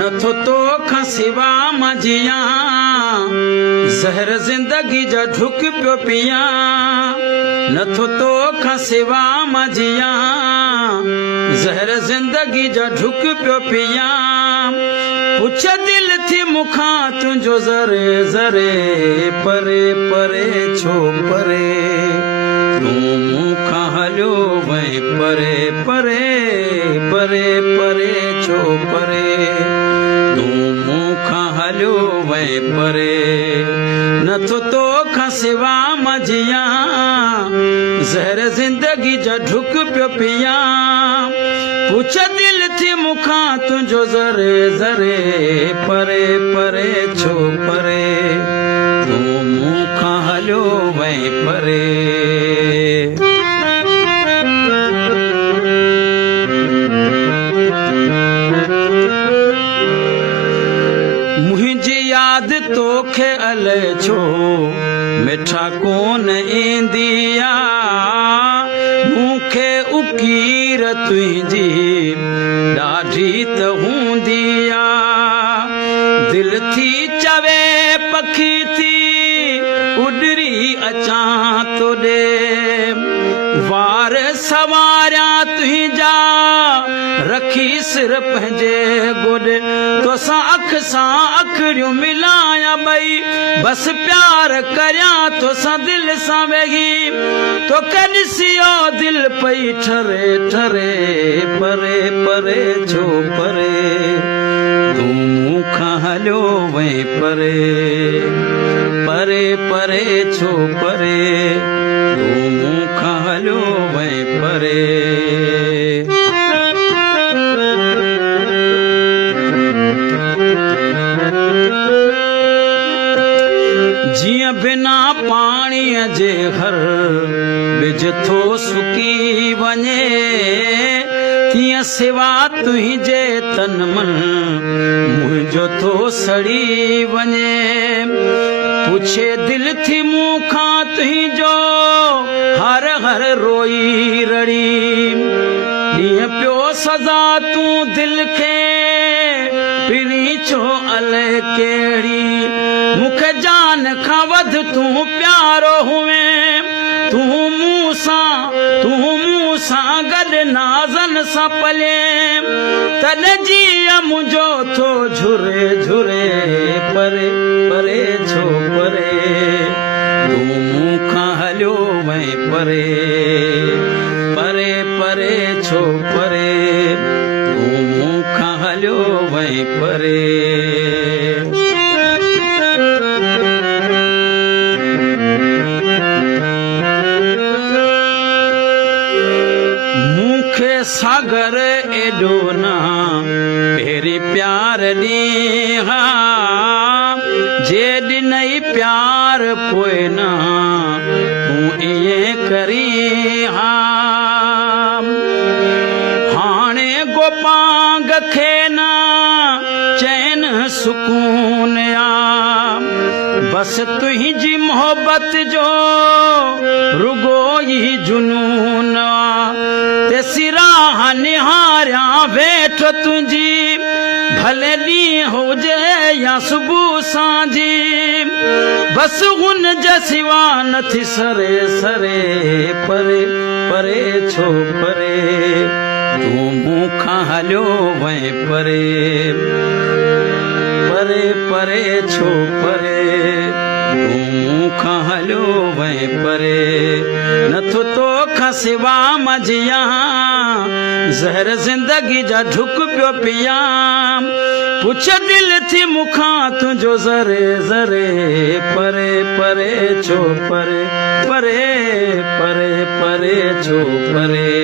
नथो तो खां सिवा मजिया ज़हर ज़िंदगी जा ढुक पियो पिया नथो तो खां सिवा मजिया ज़हर ज़िंदगी जा ढुक पियो पिया पुछ दिल थी मुखां तुंहिंजो ज़रे ज़रे परे परे छो परे तूं मूंखां हलियो वहीं परे परे परे परे छो परे तूं मूंखां हलियो वहीं परे नथो तो खां सिवा मजिया ज़हर ज़िंदगी जा ढुक पियो पिया पुछ दिल थी मुखां तुंहिंजो ज़रे ज़रे परे परे छो परे तूं मूंखां हलियो वहीं परे मुंहिंजी यादि तोखे अले छो मिठा कोन ईंदी मूंखे उकीर तुंहिंजी ॾाढी त हूंदी दिल थी चवे पखी थी उॾरी अचां तोॾे वार सवारियां तुंहिंजा रखी सिर पंहिंजे गोॾे तोसां अख सां अखियूं मिलायां ॿई बस प्यार करियां तोसां दिल सां वेही तोखे ॾिसियो दिल पई ठरे ठरे परे परे छो परे तूं मूंखां हलियो वहीं परे परे परे छो परे तूं मूंखां हलियो वहीं परे जीअं बिना पाणीअ जे हर बिज थो सुकी वञे तीअं सिवा तुंहिंजे तन मन मुंहिंजो थो सड़ी वञे पुछे दिल थी मूंखां तुंहिंजो हर हर रोई रड़ी ॾींहं पियो सज़ा तूं दिल खे पिरी छो अले कहिड़ी मूंखे जान खां वध तूं प्यारो हुए तूं मूं सां गॾु नाज़न सां पले तॾहिं जीअं मुंहिंजो थो झुरे झुरे परे परे छो परे तूं मूंखां हलियो वहीं परे परे परे छो परे तूं मूंखां हलियो वहीं परे सागर एडो ना पेरी प्यार ॾींहा जे ॾिनई प्यार पोइ ना तूं ईअं करी हाणे गोपांग खे ना चैन सुकून बस तुंहिंजी मोहब्बत जो रुगो ई जुनून सिराह निहारियां वेठ तुंहिंजी भले ॾींहुं हुजे या सुबुह सांझी बस हुन जे सिवा नथी सरे सरे परे परे छो परे तूं मूंखां हलियो वहीं परे परे परे छो परे तूं मूंखां हलियो वहीं परे नथो तो खां सिवा मजिया ज़हर ज़िंदगी जा ढुक पियो पिया पुछ दिल थी मुखां तुंहिंजो ज़रे ज़रे परे परे छो परे परे परे परे छो परे